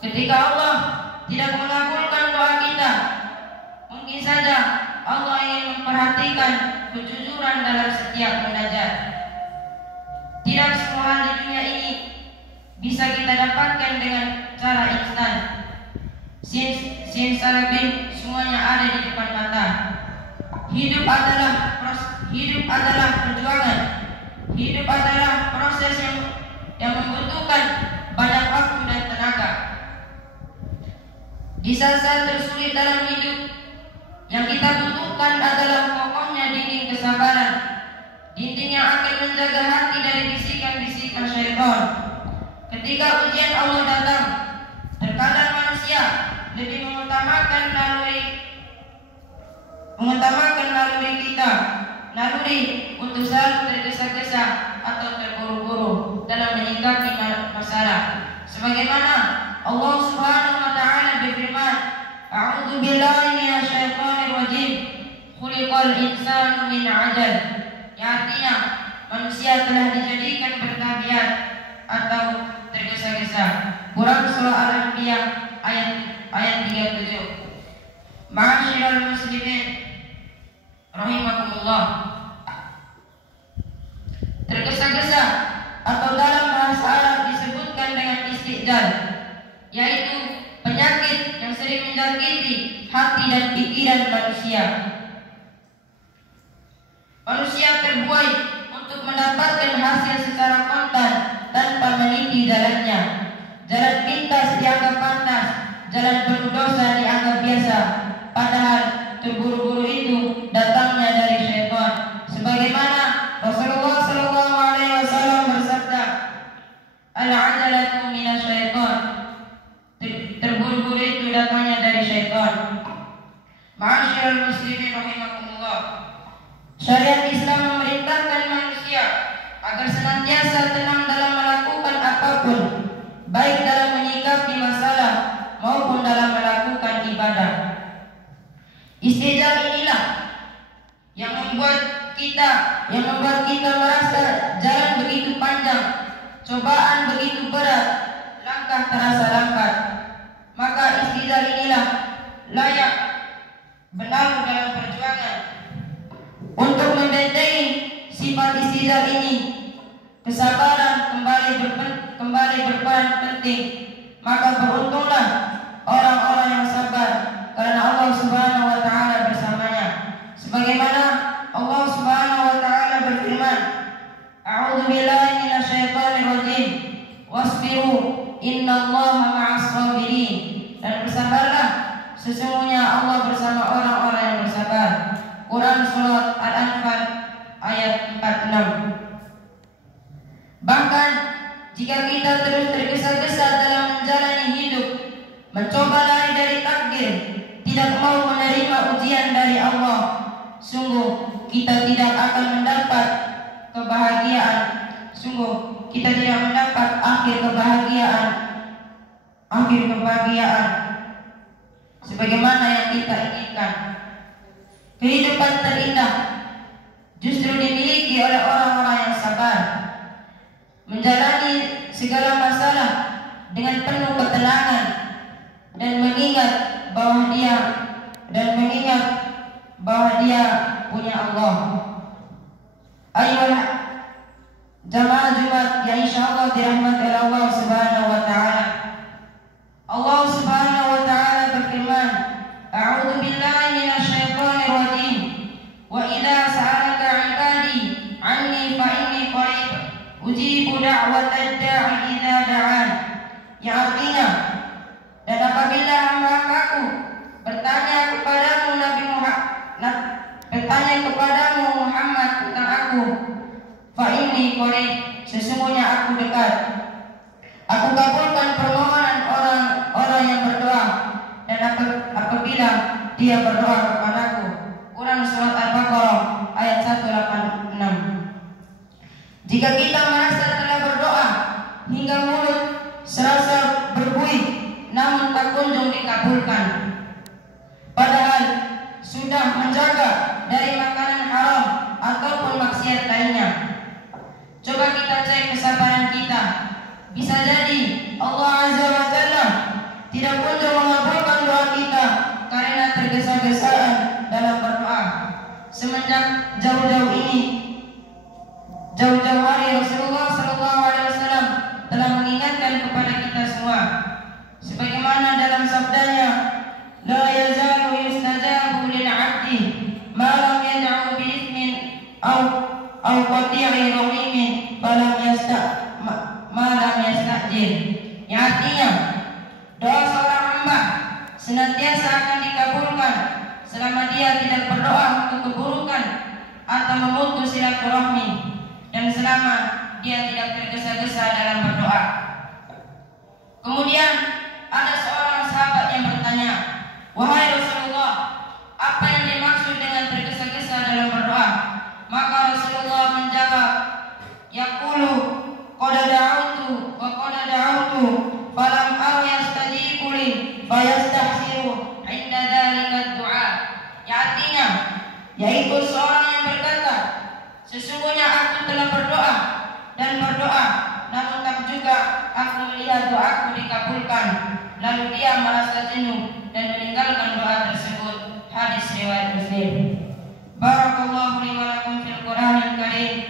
Ketika Allah tidak mengabulkan doa kita, mungkin saja Allah ingin memperhatikan kejujuran dalam setiap munajat. Tidak semua hal di dunia ini bisa kita dapatkan dengan cara instan. Simsalabim semuanya ada di depan mata. Hidup adalah perjuangan. Hidup adalah proses yang membutuhkan banyak waktu dan tenaga. Di saat-saat tersulit dalam hidup, yang kita butuhkan adalah kokohnya dinding kesabaran, dinding yang akan menjaga hati dari bisikan-bisikan syaitan. Ketika ujian Allah datang, terkadang manusia lebih mengutamakan naluri kita, naluri untuk selalu tergesa-gesa atau terburu-buru dalam menyikapi masalah. Sebagaimana Allah Subhanahu wa taala berfirman, "A'udzu billahi minasyaitonir rajim. Khuliqal insanu min 'ajal." Yang artinya manusia telah dijadikan bertabiat atau tergesa-gesa. Quran surah Al-Anbiya ayat 37. Ma'asyiral muslimin rahimakumullah. Tergesa-gesa atau dalam bahasa Arab disebutkan dengan istijal, yaitu penyakit yang sering menjangkiti hati dan pikiran manusia. Manusia terbuai untuk mendapatkan hasil secara kontan tanpa meniti jalannya. Jalan pintas dianggap pantas, jalan penuh dosa dianggap biasa. Padahal terburu-buru itu datangnya dari syaitan. Sebagaimana Rasulullah SAW bersabda, "Al-'ajalatu minasyaitan." Terburu-buru itu datangnya dari syaitan. Ma'asyiral muslimin rahimakumullah. Syariat Islam memerintahkan manusia agar senantiasa tenang dalam melakukan apapun, baik dalam menyikapi masalah maupun dalam melakukan ibadah. Istijal inilah yang membuat kita merasa jalan begitu panjang, cobaan begitu berat, langkah terasa lambat. Maka istijal inilah layak berlalu dalam perjuangan. Untuk membentengi sifat istijal ini, kesabaran kembali berperan penting. Maka beruntunglah orang-orang yang sabar, karena Allah Subhanahu wa taala bersamanya. Sebagaimana Allah Subhanahu wa taala berfirman, "A'udzu billahi minasyaitonir rajim. Wasbiru innallaha ma'as sabirin." Dan bersabarlah, sesungguhnya Allah bersama orang-orang yang bersabar. Quran surat Al-Anfal ayat 46. Bahkan jika kita terus tergesa-gesa dalam menjalani hidup, mencoba lari dari takdir, tidak mau menerima ujian dari Allah, sungguh kita tidak akan mendapat kebahagiaan. Sungguh kita tidak mendapat akhir kebahagiaan sebagaimana yang kita inginkan. Kehidupan terindah justru dimiliki oleh orang-orang yang sabar, menjalani segala masalah dengan penuh ketenangan dan mengingat bahwa dia punya Allah. Ayolah jamaah Jumat yang insyaallah dirahmati oleh Allah Subhanahu wa taala. Allah Subhanahu wa taala berfirman, "A'udzu billahi minasyaitonir rajim. Wa idza sa'alaka 'ibadi 'anni fa inni qarib. Ujibu da'watad da'i idza da'an." Yang artinya, dan apabila hamba-hambaku bertanya kepadamu Muhammad tentang aku, fa inni qarib, sesungguhnya aku dekat. Aku kabulkan permohonan orang-orang yang berdoa, dan apabila dia berdoa kepadaku. Quran surat Al-Baqarah ayat 186. Jika kita merasa telah berdoa hingga mulut serasa berbuih, namun tak kunjung dikabulkan, padahal sudah menjaga dari makanan haram ataupun maksiat lainnya, coba kita cek kesabaran kita. Bisa jadi Allah Azza wa Jalla tidak kunjung mengabulkan doa kita karena tergesa-gesaan dalam berdoa. Semenjak jauh-jauh hari Rasulullah SAW telah mengingatkan kepada kita semua, sebagaimana dalam sabdanya, la yazalu yustajabu lil 'abdi ma lam yad'u bi ithmin aw qati'i rahimin ma lam yastajil. Yang artinya, doa seorang hamba senantiasa akan dikabulkan selama dia tidak berdoa untuk keburukan atau memutus silaturahmi, dan selama dia tidak tergesa-gesa dalam berdoa. Kemudian ada seorang sahabat yang bertanya, wahai Rasulullah, apa yang dimaksud dengan tergesa-gesa dalam berdoa? Maka Rasulullah menjawab, yaqulu qad da'awtu wa qad da'awtu falam aw yastajibu li fayastahsiru 'inda dzalika du'a. Ya, artinya yaitu seorang yang berkata, sesungguhnya aku telah berdoa dan berdoa, namun tak juga aku melihat doaku dikabulkan, lalu dia merasa jenuh dan meninggalkan doa tersebut. Hadis riwayat Muslim. Barakallahu li wa lakum fil Qur'anil Karim